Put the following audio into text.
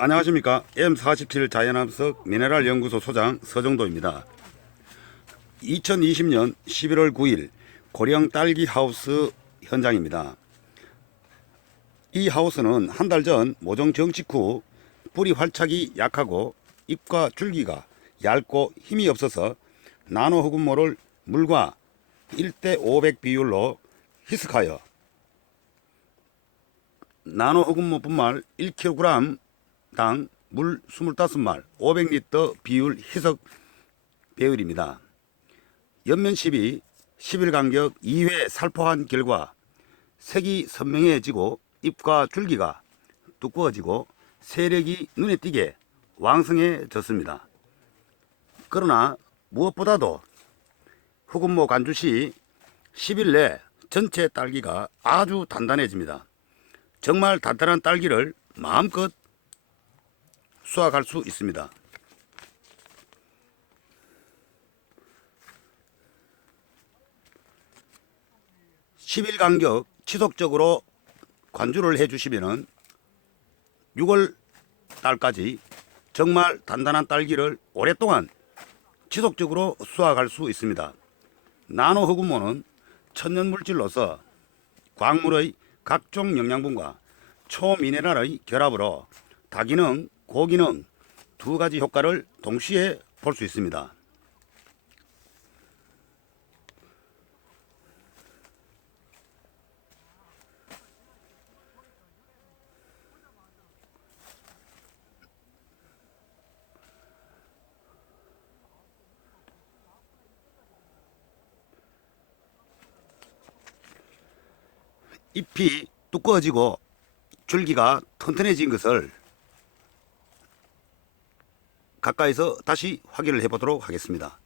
안녕하십니까. M47 자연암석 미네랄 연구소 소장 서정도입니다. 2020년 11월 9일 고령 딸기 하우스 현장입니다. 이 하우스는 한 달 전 모종 정식 후 뿌리 활착이 약하고 잎과 줄기가 얇고 힘이 없어서 나노 흑운모를 물과 1대 500 비율로 희석하여 나노 흑운모분말 1kg 당 물 25말 500리터 비율 희석 배율입니다. 연면 12 10일 간격 2회 살포한 결과 색이 선명해지고 잎과 줄기가 두꺼워지고 세력이 눈에 띄게 왕성해졌습니다. 그러나 무엇보다도 흑운모 간주 시 10일 내 전체 딸기가 아주 단단해집니다. 정말 단단한 딸기를 마음껏 수확할 수 있습니다. 10일 간격 지속적으로 관주를 해주시면은 6월 달까지 정말 단단한 딸기를 오랫동안 지속적으로 수확할 수 있습니다. 나노 흑운모는 천연 물질로서 광물의 각종 영양분과 초미네랄의 결합으로 다기능, 고기능 두 가지 효과를 동시에 볼 수 있습니다. 잎이 두꺼워지고 줄기가 튼튼해진 것을 가까이서 다시 확인을 해보도록 하겠습니다.